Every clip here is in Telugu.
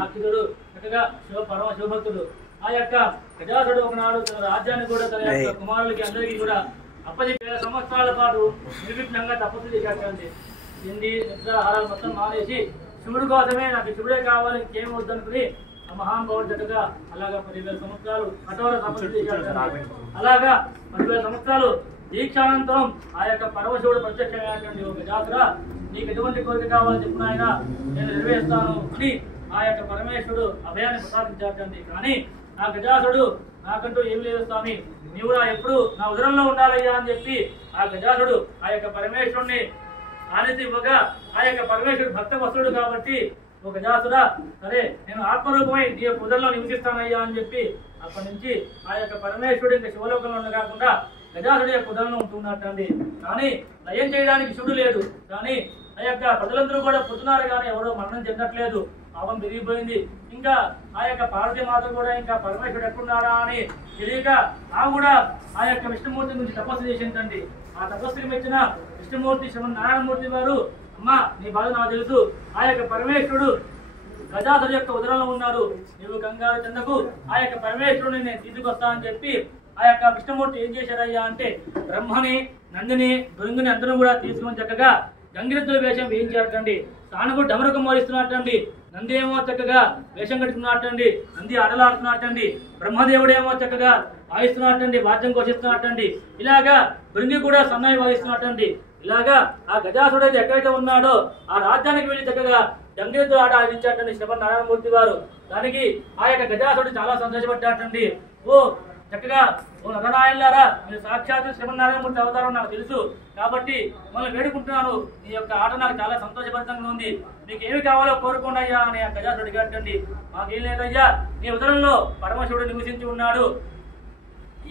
రాక్షసుడు చక్కగా పరమ శివభక్తుడు ఆ యొక్క గజాసుడు ఒకనాడు తన రాజ్యాన్ని కూడా తన యొక్క కుమారులకి అందరికీ కూడా అప్పచెప్పి 7 సంవత్సరాల పాటు నిర్విఘ్నంగా తపస్సు చేశాడండి. తిండి నిద్ర ఆహారాలు మొత్తం మానేసి శివుడు కోసమే నాకు శివుడే కావాలి ఇంకేం వద్దనుకుని ఆ మహానుభావుడు చక్కగా అలాగా 10,000 సంవత్సరాలు కఠోర తపస్సు చేశాడు. అలాగా 10,000 సంవత్సరాలు దీక్షానంతరం ఆ యొక్క పరమశివుడు ప్రత్యక్షమైనటువంటి ఒక జాతర నీకు ఎటువంటి కోరిక కావాలని చెప్పిన ఆయన నేను నెరవేరుస్తాను అని ఆ యొక్క పరమేశ్వరుడు అభయాన్ని ప్రసాదించాడండి. కానీ ఆ గజాసుడు నాకంటూ ఏమి లేదు స్వామి, నీవు ఎప్పుడు నా ఉదరంలో ఉండాలయ్యా అని చెప్పి ఆ గజాసుడు ఆ యొక్క పరమేశ్వరుణ్ణి ఆనతి ఇవ్వగా ఆ యొక్క పరమేశ్వరుడు భక్త వస్తుడు కాబట్టి ఒక గజాసుడా సరే నేను ఆత్మరూపమై నీ యొక్క ఉదరంలో నివసిస్తానయ్యా అని చెప్పి అప్పటి నుంచి ఆ యొక్క పరమేశ్వరుడు ఇంకా శివలోకంలో ఉండ కాకుండా గజాసుడి యొక్క ఉదరంలో ఉంటున్నట్టండి. కానీ నయం చేయడానికి శివుడు లేడు, కానీ ఆ యొక్క ప్రజలందరూ కూడా పుట్టున్నారు కానీ ఎవరో మరణం చెందట్లేదు. పాపం పెరిగిపోయింది. ఇంకా ఆ యొక్క పార్వతీమాత కూడా ఇంకా పరమేశ్వరుడు ఎక్కడున్నాడా అని తెలియక ఆమె కూడా ఆ యొక్క విష్ణుమూర్తి గురించి తపస్సు చేసిందండి. ఆ తపస్సుకి మెచ్చిన విష్ణుమూర్తి నారాయణమూర్తి వారు అమ్మా నీ బాధ నాకు తెలుసు, ఆ యొక్క పరమేశ్వరుడు గజాసుడి యొక్క ఉదరంలో ఉన్నారు, నీవు కంగారు చెందకు, ఆ యొక్క పరమేశ్వరుడిని నేను తీసుకొస్తా అని చెప్పి ఆ యొక్క విష్ణుమూర్తి ఏం చేశారయ్యా అంటే బ్రహ్మని నందిని దొంగని అందరూ కూడా తీసుకుని చక్కగా గంగిరెద్దుల వేషం వేయించారటండి. తాను కూడా డమరుకం మోరిస్తున్నట్టండి. నంది ఏమో చక్కగా వేషం కట్టుకున్నట్టండి, నంది ఆటలాడుతున్నట్టండి. బ్రహ్మదేవుడేమో చక్కగా వాయిస్తున్నట్టండి, వాద్యం ఘోషిస్తున్నట్టండి. ఇలాగా భృంగి కూడా సన్నాయి వాయిస్తున్నట్టండి. ఇలాగా ఆ గజాసుడైతే ఎక్కడైతే ఉన్నాడో ఆ రాజ్యానికి వెళ్ళి చక్కగా గంగిరెద్దుల ఆట ఆడించాటండి శ్రీమన్నారాయణమూర్తి వారు. దానికి ఆ యొక్క గజాసుడు చాలా సంతోషపడ్డాటండి. ఓ చక్కగా ఓ నరనాయనలారా మీరు సాక్షాత్తు శ్రీమన్నారాయణమూర్తి అవతారం నాకు తెలుసు కాబట్టి మిమ్మల్ని వేడుకుంటున్నాను, ఈ యొక్క ఆట నాకు చాలా సంతోషభరితంగా ఉంది, మీకు ఏమి కావాలో కోరుకోండి అయ్యా అని ఆ గజాసుడు అడిగాటండి. మాకేం లేదయ్యా, నీ ఉదరంలో పరమశివుడు నివసించి ఉన్నాడు,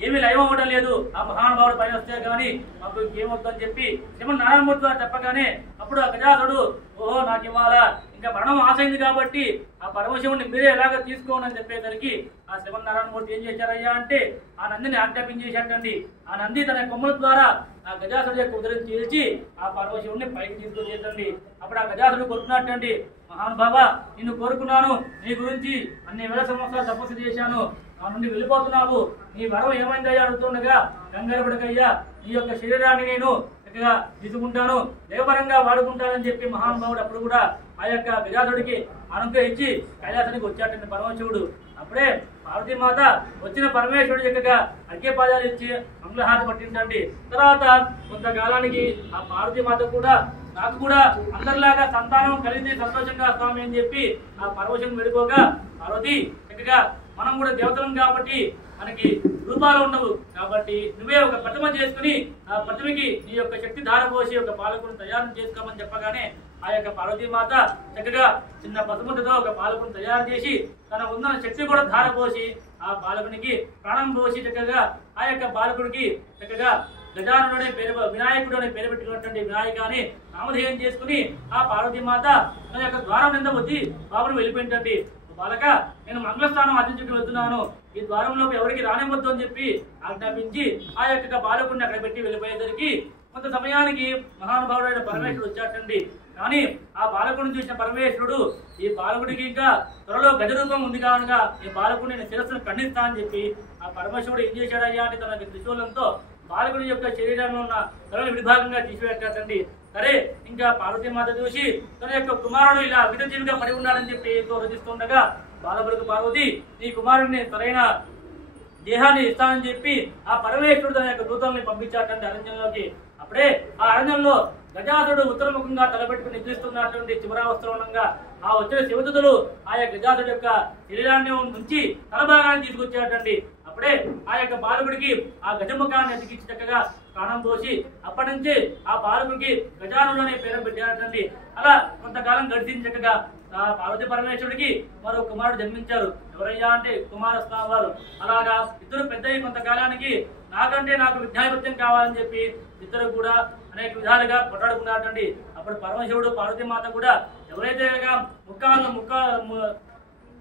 ఏమీ లయం అవ్వడం లేదు, ఆ మహానుభావుడు పైన వస్తే గానీ మాకు ఏమవుతుందని చెప్పి శ్రీమన్నారాయణమూర్తి వారు చెప్పగానే అప్పుడు ఆ గజాసుడు ఓహో నాకు ఇవ్వాలా, ఇంకా మరణం ఆశైంది కాబట్టి ఆ పరమశివుడిని మీరే ఎలాగ తీసుకోండి అని చెప్పేసరికి ఆ శ్రీమన్నారాయణమూర్తి ఏం చేశారయ్యా అంటే ఆ నందిని ఆజ్ఞాపించేశాటండి. ఆ నంది తన కొమ్ముల ద్వారా ఆ గజాసుడి యొక్క ఉదరం చేర్చి ఆ పరమశివుడిని పైకి తీసుకొచ్చేటండి. అప్పుడు ఆ గజాసుడు కొడుకున్నట్టండి, మహానుభావ నిన్ను కోరుకున్నాను, నీ గురించి అన్ని వేల సంవత్సరాలు తపస్సు చేశాను, నా నుండి వెళ్ళిపోతున్నావు, నీ వరం ఏమైందయ్యా అడుగుతుండగా కంగారు పడకయ్యా ఈ యొక్క శరీరాన్ని నేను చక్కగా తీసుకుంటాను, దేవపరంగా వాడుకుంటానని చెప్పి మహానుభావుడు అప్పుడు కూడా ఆ యొక్క గజాసుడికి అనుగ్రహించి కైలాసానికి వచ్చాటండి పరమశివుడు. అప్పుడే పార్వతీమాత వచ్చిన పరమేశ్వరుడు చక్కగా అర్ఘ్యపాదాలు ఇచ్చి మంగళహారతి పట్టించండి. తర్వాత కొంతకాలానికి ఆ పార్వతీమాత కూడా నాకు కూడా అందరిలాగా సంతానం కలిసి సంతోషంగా స్వామి అని చెప్పి ఆ పరమశివుని వెళ్ళిపోగా పార్వతి చక్కగా మనం కూడా దేవతలం కాబట్టి మనకి రూపాలు ఉండవు కాబట్టి నువ్వే ఒక ప్రతిమ చేసుకుని ఆ ప్రతిమకి నీ యొక్క శక్తి ధారపోసి ఒక పాలకుని తయారు చేసుకోమని చెప్పగానే ఆ యొక్క పార్వతీమాత చక్కగా చిన్న పసుముతో ఒక పాలకుని తయారు చేసి తన ఉన్న శక్తి కూడా ధారపోసి ఆ బాలకునికి ప్రాణం పోసి చక్కగా ఆ యొక్క బాలకుడికి చక్కగా గజానుడే పేరు వినాయకుడు అనే పేరు పెట్టుకున్నటువంటి వినాయక అని నామధేయం చేసుకుని ఆ పార్వతీమాత తన యొక్క ద్వారం నింద వచ్చి బాబును వెళ్ళిపోయిందండి. బాలక నేను మంగళస్థానం ఆచరించుకు వెళ్తున్నాను, ఈ ద్వారంలో ఎవరికి రానివ్వద్దు అని చెప్పి ఆజ్ఞాపించి ఆ యొక్క బాలకుడిని అక్కడ పెట్టి వెళ్ళిపోయేసరికి కొంత సమయానికి మహానుభావుడైన పరమేశ్వరుడు వచ్చాటండి. కానీ ఆ బాలకుడిని చూసిన పరమేశ్వరుడు ఈ బాలకుడికి ఇంకా త్వరలో గజరూపం ఉంది కానుక ఈ బాలకుడిని నేను శిరస్సును ఖండిస్తా అని చెప్పి ఆ పరమేశ్వరుడు ఏం చేశాడయ్యా అంటే తన త్రిశూలంతో బాలకుడి యొక్క శరీరంలో ఉన్న తలని విడిభాగంగా తీసివేటాడండి. సరే ఇంకా పార్వతీమాత చూసి తన యొక్క కుమారుడు ఇలా విధజీవిగా పడి ఉన్నాడని చెప్పి ఎంతో రచిస్తుండగా బాలబడుకు పార్వతి నీ కుమారుడిని సరైన దేహాన్ని ఇస్తానని చెప్పి ఆ పరమేశ్వరుడు తన యొక్క దూతల్ని పంపించాటండి అరణ్యంలోకి. అప్పుడే ఆ అరణ్యంలో గజాసుడు ఉత్తరముఖంగా తలపెట్టుకుని నిద్రిస్తున్నటువంటి చివరావస్థలో ఆ వచ్చిన శివదూతలు ఆ యొక్క గజాసుడు యొక్క శరీరాన్ని నుంచి తలభాగాన్ని తీసుకొచ్చాటండి. అప్పుడే ఆ యొక్క బాలకుడికి ఆ గజముఖాన్ని అతికించి చక్కగా ప్రాణం పోసి అప్పటి నుంచి ఆ బాలకుడికి గజానుడు అనే పేరు పెట్టారండి. అలా కొంతకాలం గడిచిన చక్కగా ఆ పార్వతీ పరమేశ్వరుడికి మరో కుమారుడు జన్మించారు. ఎవరయ్యా అంటే కుమారస్వామి వారు. అలాగా ఇద్దరు పెద్దయ్యి కొంతకాలానికి నాకంటే నాకు విద్యాధిపత్యం కావాలని చెప్పి ఇద్దరు కూడా అనేక విధాలుగా కొట్లాడుకున్నారండి. అప్పుడు పరమశివుడు పార్వతీమాత కూడా ఎవరైతే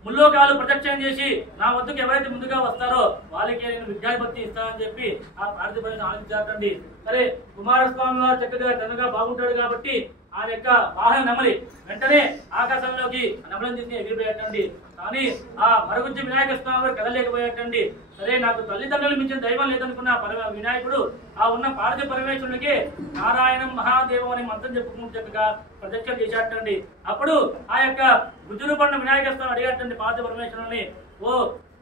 ముల్లోకాలు ప్రత్యక్షం చేసి నా వద్దకు ఎవరైతే ముందుగా వస్తారో వాళ్ళకి నేను విద్యాధిపత్యం ఇస్తానని చెప్పి ఆ పార్వతీ ఆలోచించారండి. సరే కుమారస్వామి వారు చక్కగా తనగా బాగుంటాడు కాబట్టి ఆ యొక్క వాహన నెమలి వెంటనే ఆకాశంలోకి నెమలను తీసుకుని ఎగిరిపోయేటండి. కానీ ఆ మరుగుజ్జు వినాయక స్వామి వారు కదలేకపోయేటండి. సరే, నాకు తల్లిదండ్రులు మించిన దైవం లేదనుకున్న వినాయకుడు ఆ ఉన్న పార్వతీ పరమేశ్వరునికి నారాయణం మహాదేవం అనే మంత్రం చెప్పుకుంటూ చక్కగా ప్రదక్షిణ చేశాటండి. అప్పుడు ఆ యొక్క గుజ్జులు పడిన వినాయక స్వామి అడిగాటండి పార్వతీ పరమేశ్వరుని, ఓ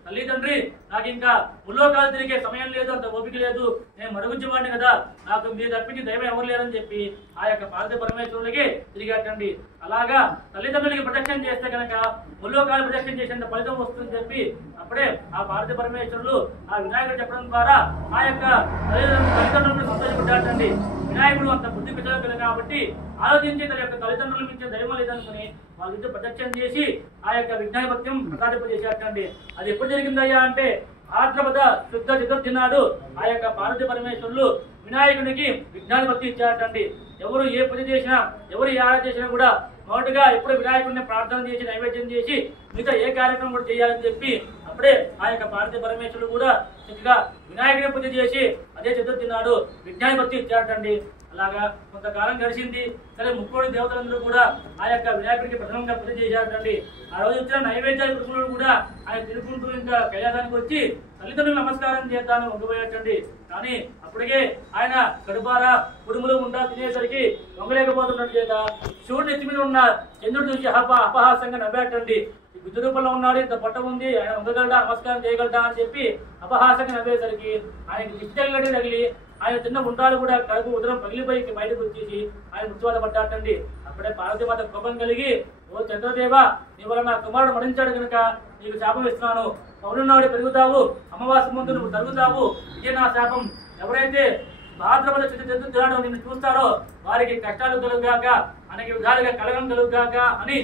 తల్లిదండ్రి, నాకు ఇంకా ముల్లోకాలు తిరిగే సమయం లేదు, అంత ఓపిక లేదు, నేను మరుగుజ్జువాడిని కదా, నాకు మీరు తప్పించి దైవం ఎవరు లేరని చెప్పి ఆ యొక్క పార్వతీ పరమేశ్వరుడికి తిరిగాటండి. అలాగా తల్లిదండ్రులకి ప్రదక్షిణ చేస్తే కనుక ముల్లోకాలు ప్రదక్షిణ చేసేంత ఫలితం వస్తుందని చెప్పి అప్పుడే ఆ పార్వతీ పరమేశ్వరులు ఆ వినాయకుడు చెప్పడం ద్వారా ఆ యొక్క తల్లిదండ్రులను సంతోషపడ్డాటండి. వినాయకుడు అంత బుద్ధి పిచ్చగలరు కాబట్టి ఆలోచించి తన యొక్క తల్లిదండ్రులు మించిన దైవం లేదనుకుని వాళ్ళ ఇంటి ప్రదక్షిణ చేసి ఆ యొక్క విఘ్నాధిపత్యం ప్రసాదింపజేసేటండి. అది ఎప్పుడు జరిగిందయ్యా అంటే భాద్రపద శుద్ధ చతుర్థి నాడు ఆ యొక్క పార్వతీ పరమేశ్వరులు వినాయకునికి విఘ్నాధిపత్యం ఇచ్చారటండి. ఎవరు ఏ పూజ చేసినా, ఎవరు ఏ ఆరాధన చేసినా కూడా మొదటగా ఎప్పుడు వినాయకుడిని ప్రార్థన చేసి నైవేద్యం చేసి మిగతా ఏ కార్యక్రమం కూడా చేయాలని చెప్పి అప్పుడే ఆ యొక్క పార్వతీ పరమేశ్వరులు కూడా చక్కగా వినాయకుని పూజ చేసి అదే చతుర్థి నాడు విఘ్నాధిపత్యం ఇచ్చారటండి. అలాగా కొంతకాలం గడిచింది. సరే, ముక్కోడి దేవతలందరూ కూడా ఆ యొక్క వినాయకుడికి ప్రథమంగా పూజ చేశారటండి. ఆ రోజు వచ్చిన నైవేద్యాల కుటుంబంలో కూడా ఆయన తిరుగుకుంటూ ఇంకా కైలాసానికి వచ్చి తల్లిదండ్రులు నమస్కారం చేద్దామని వంగిపోయాటండి. కానీ అప్పటికే ఆయన కడుపారా కుడుములు ఉండా తినేసరికి వంగలేకపోతున్నట్టు చేత శివుడి నెత్తి మీద ఉన్న చంద్రుడు చూసి అపహాసంగా నవ్వాటండి. గుజ్జు రూపంలో ఉన్నాడు, ఇంత పొట్ట ఉంది, ఆయన వంగగలడా, నమస్కారం చేయగలడా అని చెప్పి అపహాసంగా నవ్వేసరికి ఆయనకి దిష్టి తగిలి ఆయన చిన్న ఉండాలు కూడా కడుపు ఉదరం పగిలిపోయి బయటకు వచ్చేసి ఆయన మృత్యువాత పడ్డాటండి. అప్పుడే పార్వతీమాత కోపం కలిగి, ఓ చంద్రదేవ, నీ వల్ల నా కుమారుడు మరణించాడు కనుక నీకు శాపం ఇస్తున్నాను, పౌర్ణనాడు పెరుగుతావు, అమావాస్య ముందు నువ్వు తరుగుతావు, ఇదే నా శాపం. ఎవరైతే భాద్రపద చతుర్థి నాడు నిన్ను చూస్తారో వారికి కష్టాలు కలుగుగాక, అనేక విధాలుగా కలగం కలుగుగాక అని